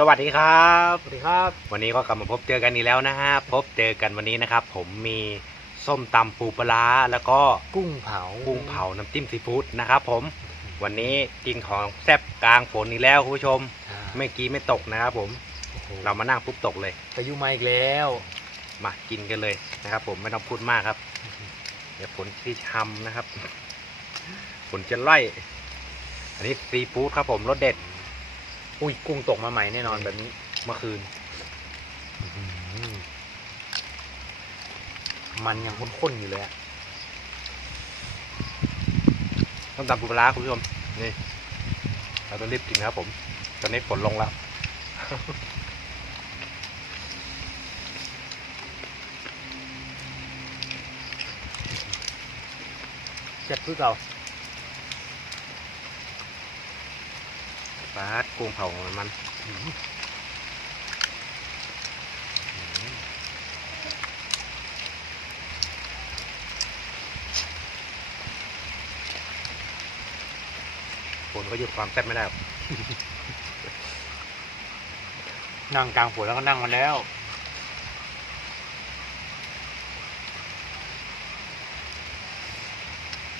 สวัสดีครับ สวัสดีครับ วันนี้ก็กลับมาพบเจอกันอีกแล้วนะฮะ พบเจอกันวันนี้นะครับ ผมมีส้มตำปูปลาร้าแล้วก็กุ้งเผา กุ้งเผาน้ำจิ้มซีฟู้ดนะครับผม วันนี้กินของแซ่บกลางฝนอีกแล้วคุณผู้ชมอ่าเมื่อกี้ไม่ตกนะครับผมโอ้โหเรามานั่งปุ๊บตกเลยพายุมาอีกแล้ว มากินกันเลยนะครับ ผมไม่ต้องพูดมากครับ เดี๋ยวฝนที่ทำนะครับฝนจะไล่ อันนี้ซีฟู้ดครับผมรสเด็ด อุ้ยกุ้งตกมาใหม่แน่นอนแบบนี้เมื่อคืน มันยังข้นๆอยู่เลยอะต้มตำปูปลาร้าคุณผู้ชมนี่เราต้องรีบกินนะครับผม ตอนนี้ฝนลงแล้ว เจ็บคือเก่า ปลากุ้งเผาของมันฝนก็หยุดความแซ่บไม่ได้หรอกนั่งกลางฝนแล้วก็นั่งมาแล้ว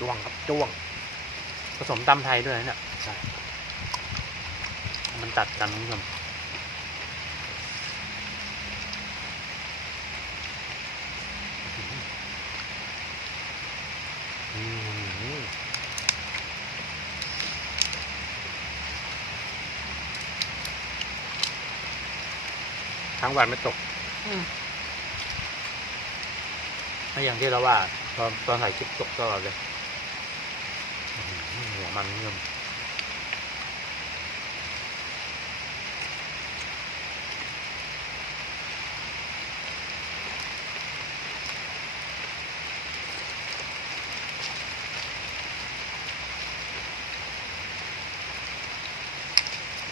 จ้วงครับจ้วง ผสมตำไทยด้วยนะเนี่ย ใช่ มันตัดกันคุณผู้ชมอืมทั้งวันไม่ตกก็อย่างที่เราว่า ตอนตอนใส่ชิปตกตลอดเลยอื้อหือหัวมันคุณผู้ชม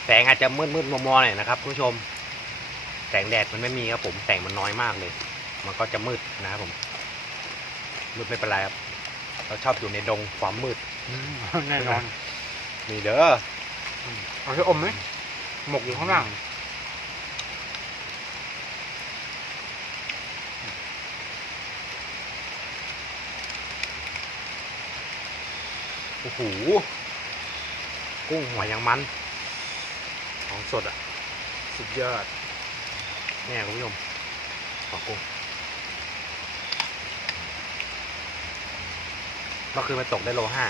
แสงอาจจะมืดมืดมอมอๆหน่อยนะครับคุณผู้ชม แสงแดดมันไม่มีครับผมแสงมันน้อยมากเลย มันก็จะมืดนะครับผม มืดไม่เป็นไรครับ เราชอบอยู่ในดงความมืดอืมแน่นอนนี่เด้อเอาใช้อมไหมหมกอยู่ข้างล่างโอ้โหกุ้งหัวยังมัน ของสดอะ สุดยอดเนี่ยคุณผู้ชมของกุ้งเมื่อคืนมันตกได้โลห้า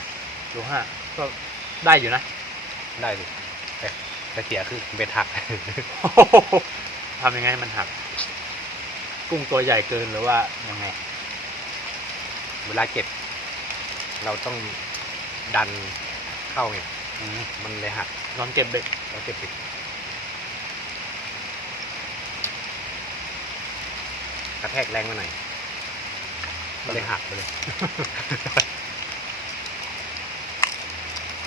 ดูฮะก็ได้อยู่นะ ได้สิแต่แต่เสียคือเบ็ดหักทำยังไงให้มันหัก กุ้งตัวใหญ่เกินหรือว่ายังไง เวลาเก็บ เราต้องดันเข้าไงอืมมันเลยหักลองเก็บเบ็ดเราเก็บผิด กระแทกแรงมาหน่อยก็เลยหักไปเลย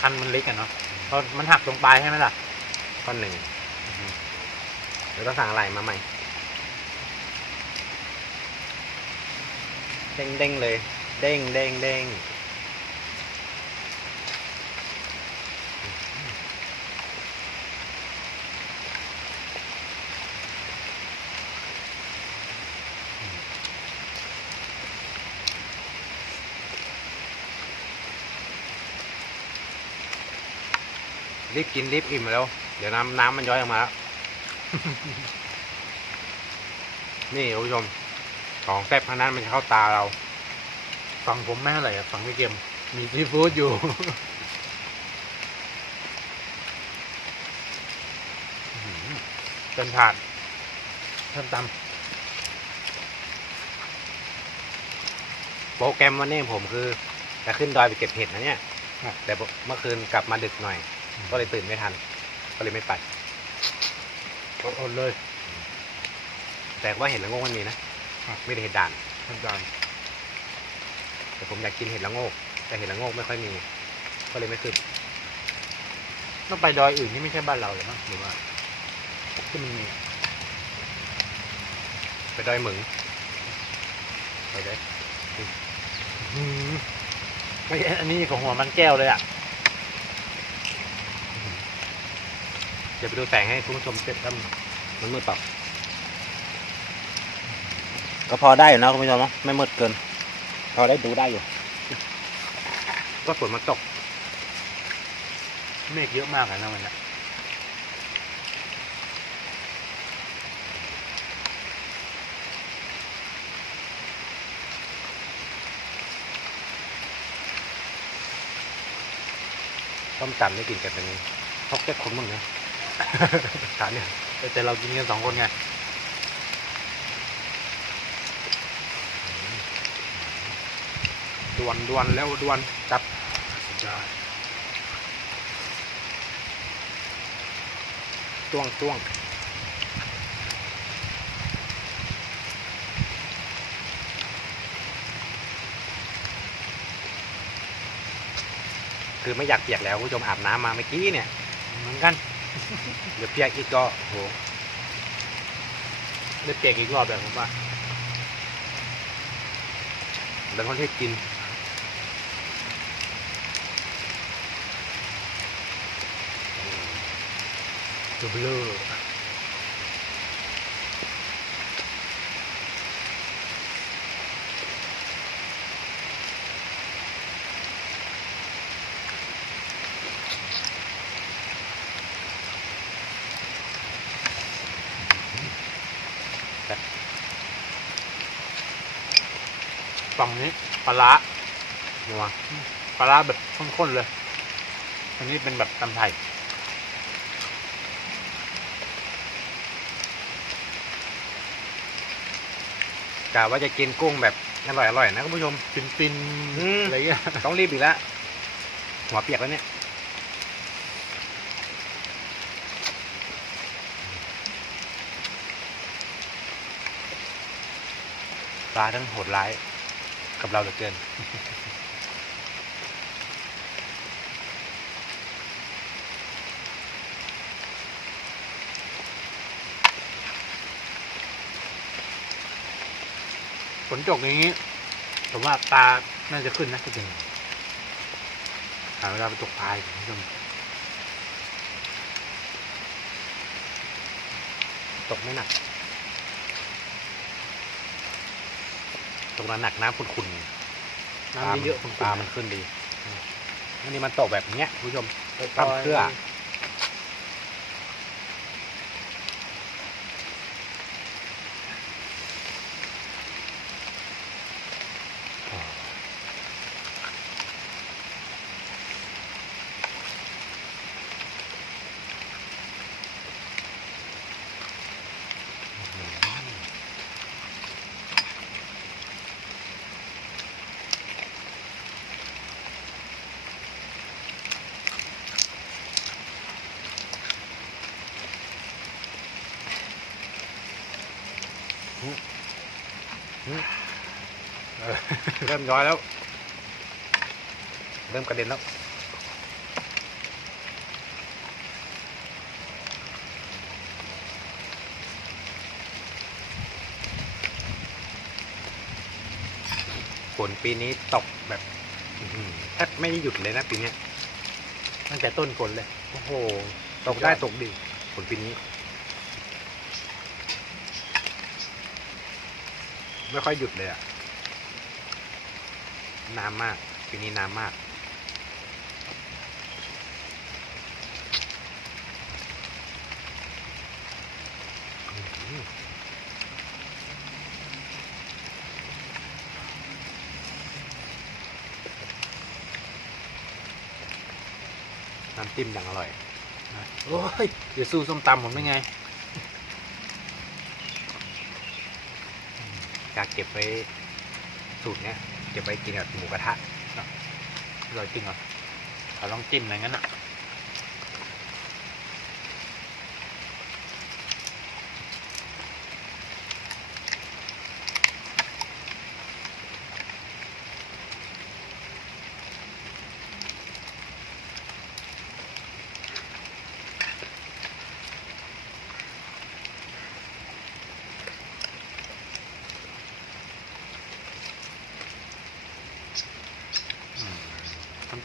คันมันเล็กอะเนาะเพราะมันหักตรงปลายใช่ไหมล่ะข้อหนึ่งเดี๋ยวต้องสั่งอะไรมาใหม่ เด้งเด้งๆเลย เด้งเด้งเด้ง รีบกินรีบอิ่มแล้ว เดี๋ยวน้ำน้ำมันย้อยออกมาแล้วนี่คุณผู้ชมของแซ่บขนาดนั้นมันจะเข้าตาเรา ฝั่งผมไม่เท่าไร่อะฝั่งพี่เกมมีซีฟู้ดอยู่เป็นถาดเพิ่มตโปรแกรมวันนี้ผมคือจะขึ้นดอยไปเก็บเห็ดนะเนี่ย แต่เมื่อคืนกลับมาดึกหน่อย ก็เลยตื่นไม่ทัน ก็เลยไม่ไปอดเลย แต่ว่าเห็ดละโงกมันมีนะไม่ได้เห็ดด่านเพิ่มตามแต่ผมอยากกินเห็ดละโงก แต่เห็ดละโงกไม่ค่อยมี ก็เลยไม่ขึ้น ต้องไปดอยอื่นที่ไม่ใช่บ้านเราเลยมั้งหรือว่าที่มันมีไปดอยหมึงไปได้อื้อหือไม่ใช่อันนี้ของหัวมันแก้วเลยอะ เดี๋ยวไปดูแสงให้คุณผู้ชมเสร็จแล้วมันมืดเปล่าก็พอได้อยู่นะคุณผู้ชมเนอะไม่มืดเกิน พอได้ดูได้อยู่ ก็ฝนมันตก เมฆเยอะมากเลยนะวันนี้ต้มจำได้กินกันเป็นทอกเก็ตคนมึงนะ ฐานเนี่ยแต่แต่เรากินกันสองคนไงดวนดวนแล้วดวนจับสุดยอดจ้วงจ้วงคือไม่อยากเปียกแล้วคุณผู้ชมอาบน้ำมาเมื่อกี้เนี่ยเหมือนกัน เดี๋ยวเปียกอีกก็โหเดี๋ยวเปียกอีกรอบแบบผมว่าแล้วคนที่กินตัวเบลอ ฝั่งนี้ปลาร้านัวปลาร้าแบบข้นๆเลย อันนี้เป็นแบบตำไทยกะว่าจะกินกุ้งแบบอร่อยอร่อยๆนะคุณผู้ชมฟินฟินอืม อะไรเงี้ยต้องรีบอีกแล้วหัวเปียกแล้วเนี่ยปลาทั้งโหดร้าย กับเราเหลือเกิน ฝนตกอย่างนี้ ผมว่าปลาน่าจะขึ้นนะจริงหาเวลาไปตกปลาอีกคุณผู้ชมตกไม่หนัก ตกหนักๆน้ำขุ่นๆน้ำเยอะๆคุณปลามันขึ้นดีอืมอันนี้มันตกแบบเนี้ยคุณผู้ชมตำเครือเออ เริ่มย้อยแล้ว เริ่มกระเด็นแล้วฝนปีนี้ตกแบบอื้อหือแทบไม่ได้หยุดเลยนะปีเนี้ยตั้งแต่ต้นฝนเลย โอ้โห ตกได้ตกดีฝนปีนี้ ไม่ค่อยหยุดเลยอะ น้ำมากปีนี้น้ำมากอื้อหือน้ำจิ้มอย่างอร่อย โอ้ย เดี๋ยวสู้ส้มตำผมได้ไงอยากเก็บไว้สูตรเนี้ย เก็บไว้กินกับหมูกระทะอร่อยจริงเหรอเราลองจิ้มอะไรงั้นอะ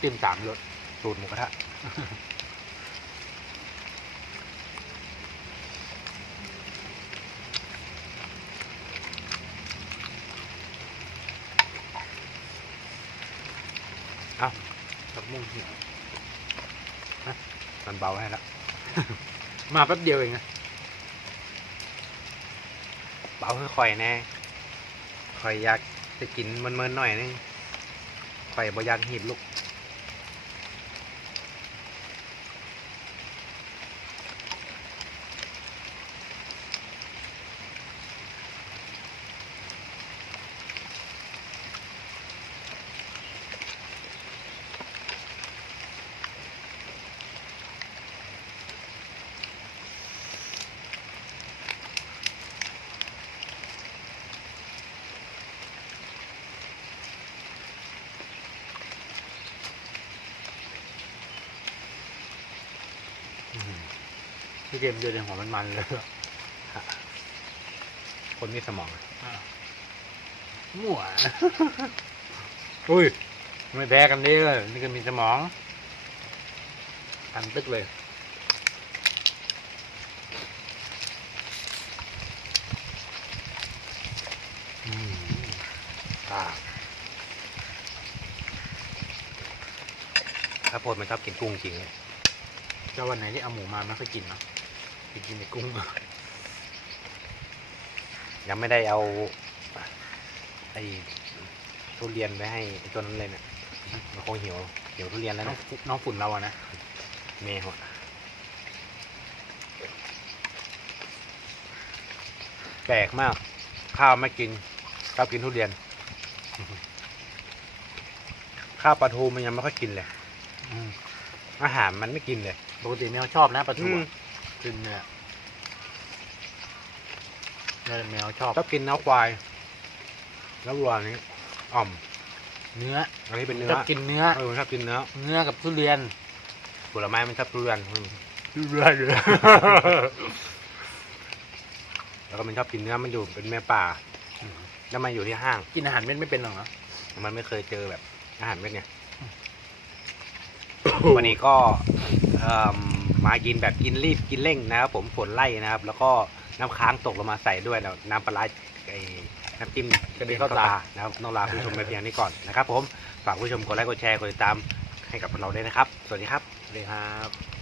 จิ้มสามรสสูตรหมูกระทะเอาตับมุ่งเหี่ยวนมันเบาให้แล้วมาแป๊บเดียวเองนะเบาค่อยๆแน่ค่อยอยากจะกินมันๆหน่อยนึงค่อยบ่อยากหีบลูก เกมเดือดหัวมันมันๆเลยคนมีสมองอะมั่วอุ้ยไม่แพ้กันดิเลยนี่ก็มีสมองทันตึกเลยอืมอ่าถ้าโพดมันชอบกินกุ้งจริงเลยเจ้าวันไหนที่เอาหมูมาไม่ค่อยกินเนาะ ไปกินในกุ้งยังไม่ได้เอา ไอ้ทุเรียนไปให้ไอ้ตัวนั้นเลยเนี่ยมันคงหิวหิวทุเรียนแล้วน้องนะฝุ่นน้องฝุ่นเราอะนะเมย์หัวแปลกมาก ข้าวไม่กินข้าวกินทุเรียน ข้าวปลาทูมันยังไม่ค่อยกินเลยอืมอาหารมันไม่กินเลยปกติแมวชอบนะปลาทูอืมอะ กินเนี่ยแล้วแมวชอบชอบกินเนื้อควายแล้ววัวนี้อ่อม เนื้ออันนี้เป็นเนื้อชอบกินเนื้อเออมันชอบกินเนื้อเนื้อกับทุเรียนผลไม้มันชอบทุเรียนอืมทุเรียนเลยแล้วก็มันชอบกินเนื้อมันอยู่เป็นแม่ป่าแล้วมาอยู่ที่ห้าง กินอาหารเม็ดไม่เป็นหรอกนะมันไม่เคยเจอแบบอาหารเม็ดเนี่ยวันนี้ก็เอิ่ มากินแบบกินรีบกินเร่งนะครับ ผมฝนไล่นะครับ แล้วก็น้ำค้างตกลงมาใส่ด้วยแล้วน้ำปลาร้าไอ้น้ำจิ้มกระเด็นเข้าตานะครับต้องลาคุณผู้ชมไปเพียงนี้ก่อนนะครับ ผมฝากคุณผู้ชมกดไลค์กดแชร์กดติดตามให้กับเราด้วยนะครับ สวัสดีครับสวัสดีครับ